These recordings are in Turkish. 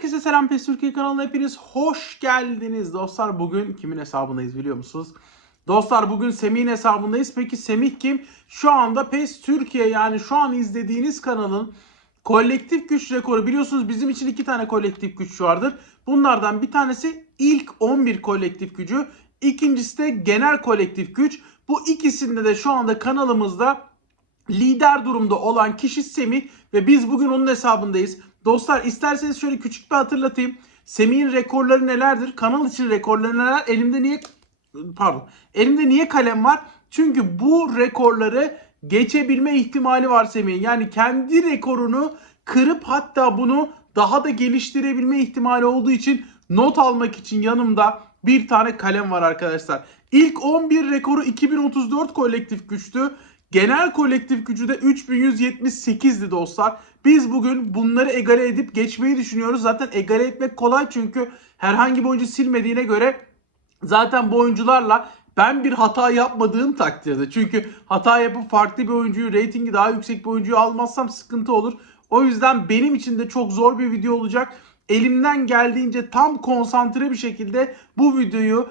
Herkese selam PES Türkiye kanalına hepiniz hoş geldiniz dostlar. Bugün kimin hesabındayız biliyor musunuz? Dostlar bugün Semih'in hesabındayız. Peki Semih kim? Şu anda PES Türkiye yani şu an izlediğiniz kanalın kolektif güç rekoru. Biliyorsunuz bizim için iki tane kolektif güç vardır. Bunlardan bir tanesi ilk 11 kolektif gücü. İkincisi de genel kolektif güç. Bu ikisinde de şu anda kanalımızda lider durumda olan kişi Semih ve biz bugün onun hesabındayız. Dostlar isterseniz şöyle küçük bir hatırlatayım. Semih'in rekorları nelerdir? Kanal için rekorları neler? Elimde niye pardon. Elimde niye kalem var? Çünkü bu rekorları geçebilme ihtimali var Semih'in. Yani kendi rekorunu kırıp hatta bunu daha da geliştirebilme ihtimali olduğu için not almak için yanımda bir tane kalem var arkadaşlar. İlk 11 rekoru 2034 kolektif güçtü. Genel kolektif gücü de 3178'di dostlar. Biz bugün bunları egale edip geçmeyi düşünüyoruz. Zaten egale etmek kolay çünkü herhangi bir oyuncu silmediğine göre zaten bu oyuncularla ben bir hata yapmadığım takdirde. Çünkü hata yapıp farklı bir oyuncuyu, reytingi daha yüksek bir oyuncuyu almazsam sıkıntı olur. O yüzden benim için de çok zor bir video olacak. Elimden geldiğince tam konsantre bir şekilde bu videoyu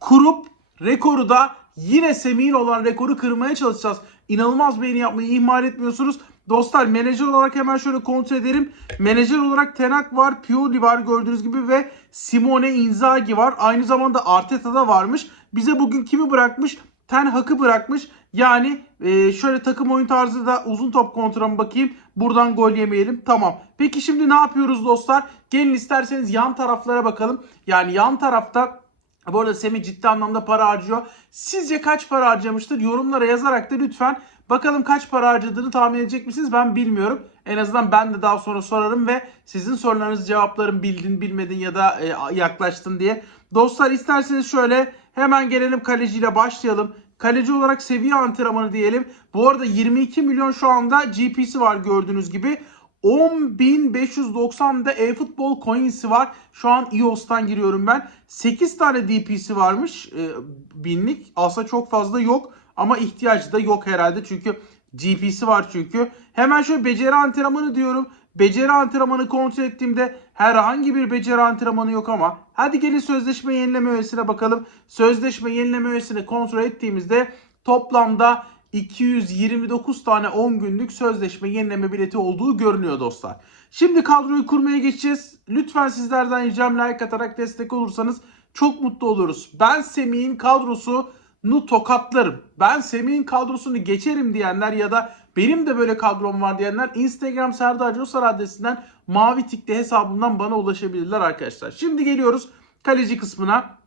kurup rekoru da yine Semih'in olan rekoru kırmaya çalışacağız. İnanılmaz beğeni yapmayı ihmal etmiyorsunuz. Dostlar menajer olarak hemen şöyle kontrol edelim. Menajer olarak Tenak var, Pioli var gördüğünüz gibi ve Simone Inzaghi var. Aynı zamanda Arteta da varmış. Bize bugün kimi bırakmış? Ten Hag'ı bırakmış. Yani e, şöyle takım oyun tarzı da uzun top kontrolüne bakayım. Buradan gol yemeyelim. Tamam. Peki şimdi ne yapıyoruz dostlar? Gelin isterseniz yan taraflara bakalım. Yani yan tarafta bu arada Semih ciddi anlamda para harcıyor. Sizce kaç para harcamıştır? Yorumlara yazarak da lütfen bakalım kaç para harcadığını tahmin edecek misiniz? Ben bilmiyorum. En azından ben de daha sonra sorarım ve sizin sorularınız cevaplarım bildin bilmedin ya da e, yaklaştın diye. Dostlar isterseniz şöyle hemen gelelim kaleciyle başlayalım. Kaleci olarak seviye antrenmanı diyelim. Bu arada 22 milyon şu anda GP'si var gördüğünüz gibi. 10.590'da e-futbol coins'i var. Şu an iOS'tan giriyorum ben. 8 tane DP'si varmış e, binlik. Aslında çok fazla yok ama ihtiyacı da yok herhalde. Çünkü GP'si var çünkü. Hemen şöyle beceri antrenmanı diyorum. Beceri antrenmanı kontrol ettiğimde herhangi bir beceri antrenmanı yok ama hadi gelin sözleşme yenileme öğesine bakalım. Sözleşme yenileme öğesini kontrol ettiğimizde toplamda 229 tane 10 günlük sözleşme yenileme bileti olduğu görünüyor dostlar. Şimdi kadroyu kurmaya geçeceğiz. Lütfen sizlerden ricam like atarak destek olursanız çok mutlu oluruz. Ben Semih'in kadrosunu tokatlarım. Ben Semih'in kadrosunu geçerim diyenler ya da benim de böyle kadrom var diyenler Instagram Serdar Cosar adresinden mavi tikli hesabımdan bana ulaşabilirler arkadaşlar. Şimdi geliyoruz kaleci kısmına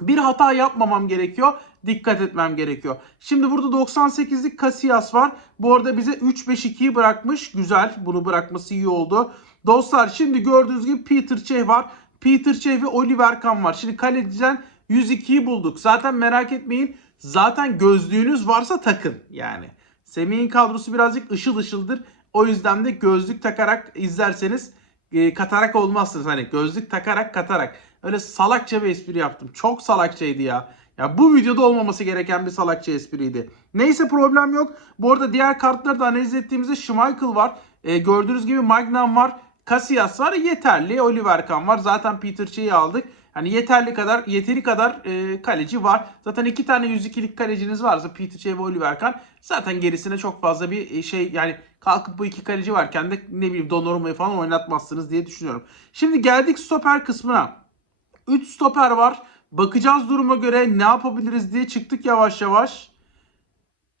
bir hata yapmamam gerekiyor. Dikkat etmem gerekiyor. Şimdi burada 98'lik Casillas var. Bu arada bize 3-5-2'yi bırakmış. Güzel. Bunu bırakması iyi oldu. Dostlar şimdi gördüğünüz gibi Peter Cech var. Peter Cech ve Oliver Kahn var. Şimdi kaleciden 102'yi bulduk. Zaten merak etmeyin. Zaten gözlüğünüz varsa takın yani. Semih'in kadrosu birazcık ışıl ışıldır. O yüzden de gözlük takarak izlerseniz e, katarak olmazsınız. Hani gözlük takarak katarak. Öyle salakça bir espri yaptım. Çok salakçaydı ya. Ya bu videoda olmaması gereken bir salakça espriydi. Neyse problem yok. Bu arada diğer kartları da analiz ettiğimizde Schmeichel var. E, gördüğünüz gibi Magnan var. Casillas var. Yeterli. Oliver Kahn var. Zaten Peter Çe'yi aldık. Hani yeterli kadar, yeteri kadar e, kaleci var. Zaten iki tane 102'lik kaleciniz varsa Peter Çe ve Oliver Kahn. Zaten gerisine çok fazla bir e, şey yani kalkıp bu iki kaleci varken de ne bileyim Donnarumma'yı falan oynatmazsınız diye düşünüyorum. Şimdi geldik stoper kısmına. 3 stoper var. Bakacağız duruma göre ne yapabiliriz diye çıktık yavaş yavaş.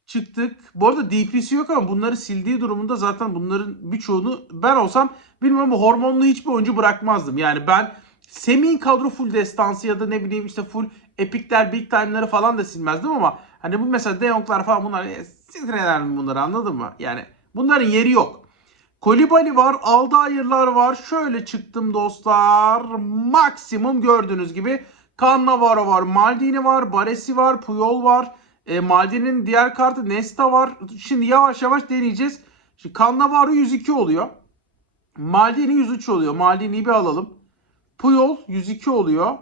Çıktık. Bu arada DP'si yok ama bunları sildiği durumunda zaten bunların birçoğunu ben olsam bilmem ama hormonlu hiçbir oyuncu bırakmazdım. Yani ben Semih'in kadro full destansı ya da ne bileyim işte full epikler, big time'ları falan da silmezdim ama hani bu mesela De Jong'lar falan bunlar e, sinir ederdim bunları anladın mı? Yani bunların yeri yok. Kolibali var, Aldayırlar var. Şöyle çıktım dostlar. Maksimum gördüğünüz gibi Cannavaro var, Maldini var, Baresi var, Puyol var. E, Maldini'nin diğer kartı Nesta var. Şimdi yavaş yavaş deneyeceğiz. Şimdi Cannavaro 102 oluyor. Maldini 103 oluyor. Maldini'yi bir alalım. Puyol 102 oluyor.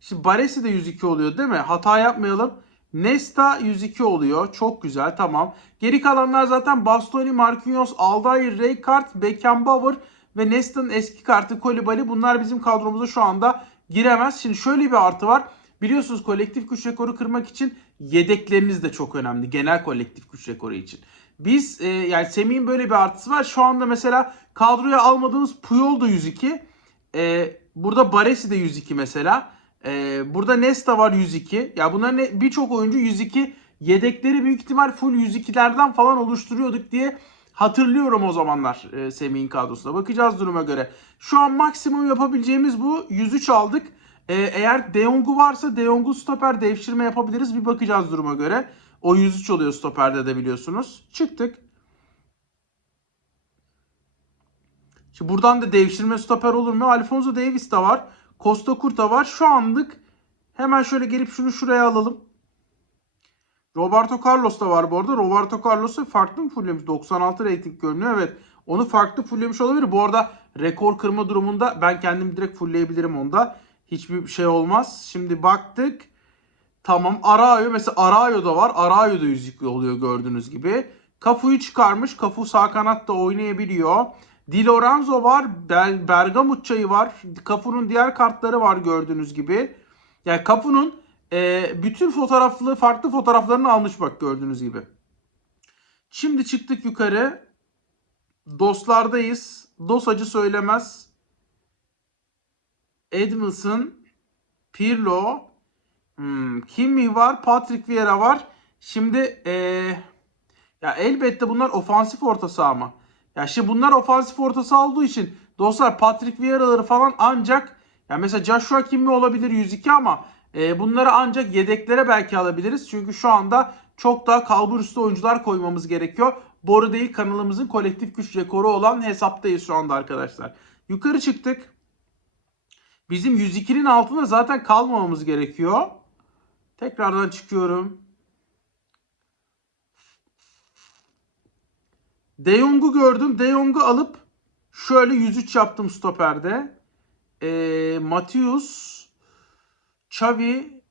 Şimdi Baresi de 102 oluyor değil mi? Hata yapmayalım. Nesta 102 oluyor. Çok güzel tamam. Geri kalanlar zaten Bastoni, Marquinhos, Aldair, Rijkaard, Beckenbauer ve Nesta'nın eski kartı Kolibali bunlar bizim kadromuza şu anda giremez. Şimdi şöyle bir artı var. Biliyorsunuz kolektif güç rekoru kırmak için yedekleriniz de çok önemli. Genel kolektif güç rekoru için. Biz e, yani Semih'in böyle bir artısı var. Şu anda mesela kadroya almadığımız Puyol da 102. E, burada Baresi de 102 mesela. E, burada Nesta var 102. Ya bunların ne- birçok oyuncu 102. Yedekleri büyük ihtimal full 102'lerden falan oluşturuyorduk diye hatırlıyorum o zamanlar e, Semih'in kadrosuna. Bakacağız duruma göre. Şu an maksimum yapabileceğimiz bu. 103 aldık. E, eğer De varsa De stoper devşirme yapabiliriz. Bir bakacağız duruma göre. O 103 oluyor stoperde de biliyorsunuz. Çıktık. Şimdi buradan da devşirme stoper olur mu? Alfonso Davis de var. Costa Curta var. Şu anlık hemen şöyle gelip şunu şuraya alalım. Roberto Carlos da var bu arada. Roberto Carlos'u farklı mı fulllemiş? 96 rating görünüyor. Evet. Onu farklı fulllemiş olabilir. Bu arada rekor kırma durumunda ben kendim direkt fullleyebilirim onda. Hiçbir şey olmaz. Şimdi baktık. Tamam Arayo mesela Arayo da var. Arayo da yüzük oluyor gördüğünüz gibi. Cafu'yu çıkarmış. Cafu sağ kanatta oynayabiliyor. Di Lorenzo var. Bel Bergamot çayı var. Cafu'nun diğer kartları var gördüğünüz gibi. Yani Cafu'nun e, bütün fotoğraflı farklı fotoğraflarını almış bak gördüğünüz gibi. Şimdi çıktık yukarı. Dostlardayız. Dos acı söylemez. Edmondson, Pirlo, Hmm, Kimmih var, Patrick Vieira var. Şimdi eee, ya elbette bunlar ofansif orta saha mı? Ya şimdi bunlar ofansif orta saha olduğu için dostlar Patrick Vieira'ları falan ancak ya mesela Joshua Kimmih olabilir 102 ama e, bunları ancak yedeklere belki alabiliriz. Çünkü şu anda çok daha kalbur üstü oyuncular koymamız gerekiyor. Boru değil kanalımızın kolektif güç rekoru olan hesaptayız şu anda arkadaşlar. Yukarı çıktık. Bizim 102'nin altında zaten kalmamamız gerekiyor. Tekrardan çıkıyorum. De Jong'u gördüm. De Jong'u alıp şöyle 103 yaptım stoperde. Ee, Matius, Xavi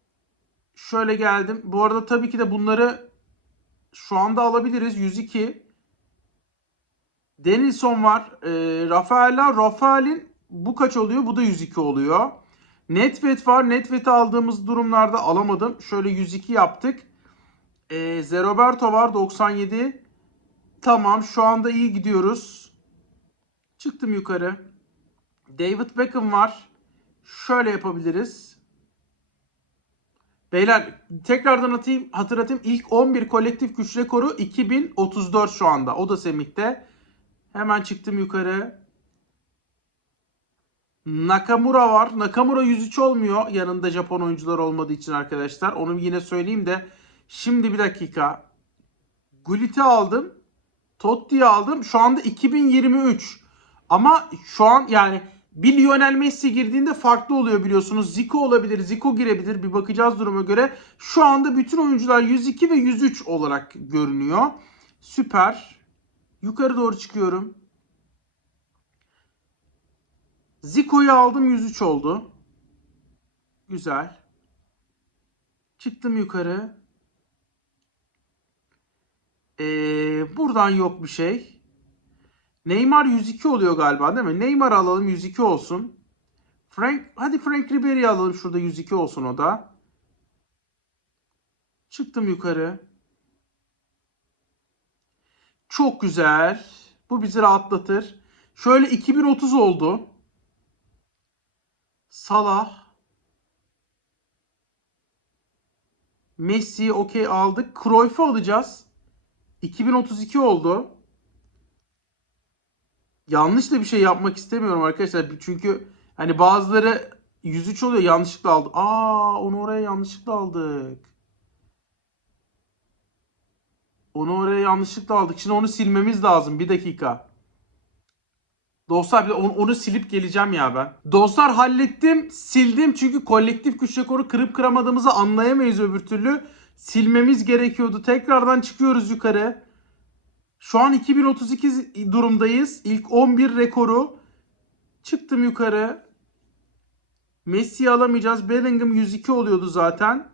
şöyle geldim. Bu arada tabii ki de bunları şu anda alabiliriz. 102. Denilson var. Ee, Rafaela. Rafael'in bu kaç oluyor? Bu da 102 oluyor. Netvet var. Netvet'i aldığımız durumlarda alamadım. Şöyle 102 yaptık. Ee, Zeroberto var 97. Tamam şu anda iyi gidiyoruz. Çıktım yukarı. David Beckham var. Şöyle yapabiliriz. Beyler tekrardan atayım, hatırlatayım. İlk 11 kolektif güç rekoru 2034 şu anda. O da Semih'te. Hemen çıktım yukarı. Nakamura var. Nakamura 103 olmuyor yanında Japon oyuncular olmadığı için arkadaşlar. Onu yine söyleyeyim de. Şimdi bir dakika. Gullit'i aldım. Totti'yi aldım. Şu anda 2023. Ama şu an yani bir Lionel Messi girdiğinde farklı oluyor biliyorsunuz. Zico olabilir, Zico girebilir. Bir bakacağız duruma göre. Şu anda bütün oyuncular 102 ve 103 olarak görünüyor. Süper. Yukarı doğru çıkıyorum. Zico'yu aldım 103 oldu. Güzel. Çıktım yukarı. Ee, buradan yok bir şey. Neymar 102 oluyor galiba değil mi? Neymar alalım 102 olsun. Frank, hadi Frank Ribery'i alalım şurada 102 olsun o da. Çıktım yukarı. Çok güzel. Bu bizi rahatlatır. Şöyle 2030 oldu. Salah. Messi'yi okey aldık. Cruyff'u alacağız. 2032 oldu. Yanlış da bir şey yapmak istemiyorum arkadaşlar. Çünkü hani bazıları 103 oluyor yanlışlıkla aldı. Aa onu oraya yanlışlıkla aldık. Onu oraya yanlışlıkla aldık. Şimdi onu silmemiz lazım. Bir dakika. Dostlar onu, onu silip geleceğim ya ben. Dostlar hallettim, sildim çünkü kolektif güç rekoru kırıp kıramadığımızı anlayamayız öbür türlü. Silmemiz gerekiyordu. Tekrardan çıkıyoruz yukarı. Şu an 2032 durumdayız. İlk 11 rekoru. Çıktım yukarı. Messi'yi alamayacağız. Bellingham 102 oluyordu zaten.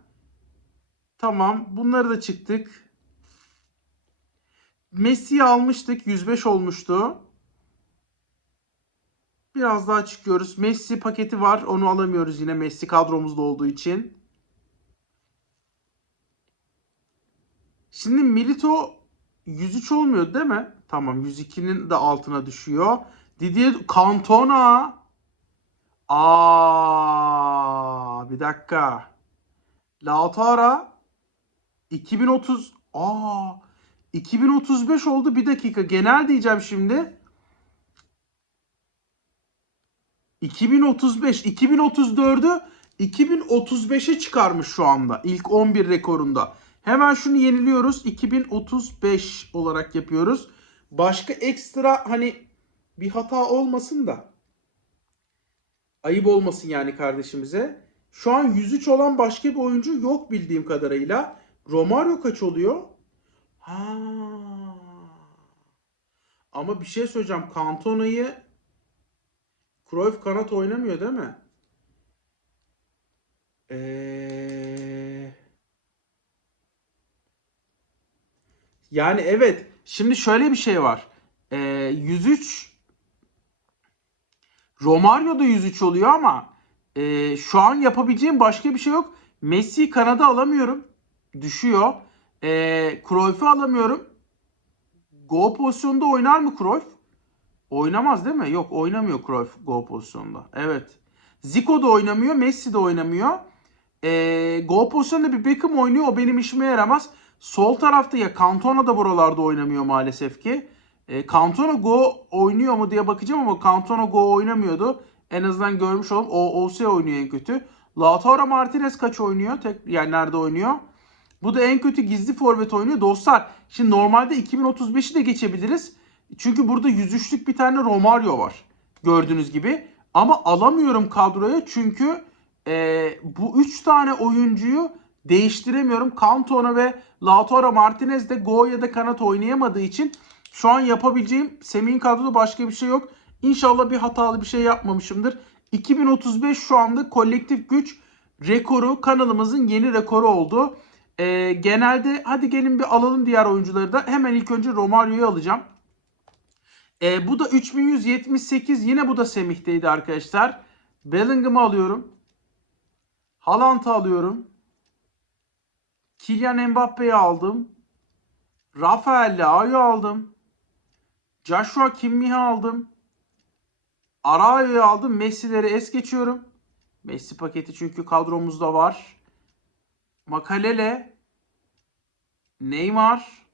Tamam. Bunları da çıktık. Messi'yi almıştık. 105 olmuştu. Biraz daha çıkıyoruz. Messi paketi var. Onu alamıyoruz yine Messi kadromuzda olduğu için. Şimdi Milito 103 olmuyor değil mi? Tamam 102'nin de altına düşüyor. Didier Cantona. Aa, bir dakika. Lautaro 2030 Aa 2035 oldu. Bir dakika. Genel diyeceğim şimdi. 2035, 2034'ü 2035'e çıkarmış şu anda ilk 11 rekorunda. Hemen şunu yeniliyoruz. 2035 olarak yapıyoruz. Başka ekstra hani bir hata olmasın da ayıp olmasın yani kardeşimize. Şu an 103 olan başka bir oyuncu yok bildiğim kadarıyla. Romario kaç oluyor? Ha. Ama bir şey söyleyeceğim. Cantona'yı Cruyff kanat oynamıyor değil mi? Ee... Yani evet. Şimdi şöyle bir şey var. Ee, 103 Romario da 103 oluyor ama e, şu an yapabileceğim başka bir şey yok. Messi kanada alamıyorum. Düşüyor. E, Cruyff'u alamıyorum. Go pozisyonda oynar mı Cruyff? Oynamaz değil mi? Yok oynamıyor Cruyff go pozisyonda. Evet. Zico da oynamıyor. Messi de oynamıyor. Ee, go pozisyonda bir Beckham oynuyor. O benim işime yaramaz. Sol tarafta ya Cantona da buralarda oynamıyor maalesef ki. E, Cantona go oynuyor mu diye bakacağım ama Cantona go oynamıyordu. En azından görmüş olalım. O OS oynuyor en kötü. Lautaro Martinez kaç oynuyor? Tek yani nerede oynuyor? Bu da en kötü gizli forvet oynuyor. Dostlar şimdi normalde 2035'i de geçebiliriz. Çünkü burada 103'lük bir tane Romario var. Gördüğünüz gibi. Ama alamıyorum kadroya çünkü e, bu 3 tane oyuncuyu değiştiremiyorum. Cantona ve Lautaro Martinez de Go ya da kanat oynayamadığı için şu an yapabileceğim Semih'in kadroda başka bir şey yok. İnşallah bir hatalı bir şey yapmamışımdır. 2035 şu anda kolektif güç rekoru kanalımızın yeni rekoru oldu. Ee, genelde hadi gelin bir alalım diğer oyuncuları da. Hemen ilk önce Romario'yu alacağım. Ee, bu da 3178. Yine bu da Semih'teydi arkadaşlar. Bellingham'ı alıyorum. Haaland'ı alıyorum. Kylian Mbappe'yi aldım. Rafael Leao'yu aldım. Joshua Kimmich'i aldım. Arao'yu aldım. Messi'leri es geçiyorum. Messi paketi çünkü kadromuzda var. Makalele, Neymar,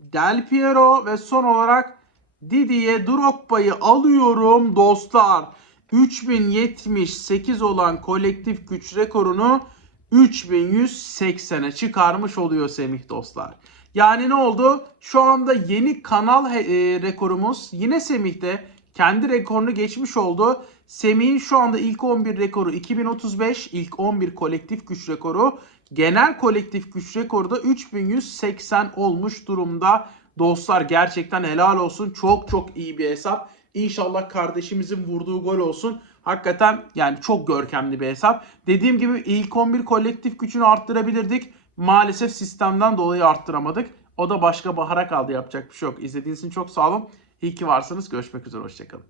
Del Piero ve son olarak Didier Drogba'yı alıyorum dostlar. 3078 olan kolektif güç rekorunu 3180'e çıkarmış oluyor Semih dostlar. Yani ne oldu? Şu anda yeni kanal e, rekorumuz yine Semih'te kendi rekorunu geçmiş oldu. Semih'in şu anda ilk 11 rekoru 2035, ilk 11 kolektif güç rekoru. Genel kolektif güç rekoru da 3180 olmuş durumda. Dostlar gerçekten helal olsun. Çok çok iyi bir hesap. İnşallah kardeşimizin vurduğu gol olsun. Hakikaten yani çok görkemli bir hesap. Dediğim gibi ilk 11 kolektif gücünü arttırabilirdik. Maalesef sistemden dolayı arttıramadık. O da başka bahara kaldı yapacak bir şey yok. İzlediğiniz için çok sağ olun. İyi ki varsınız. Görüşmek üzere. Hoşçakalın.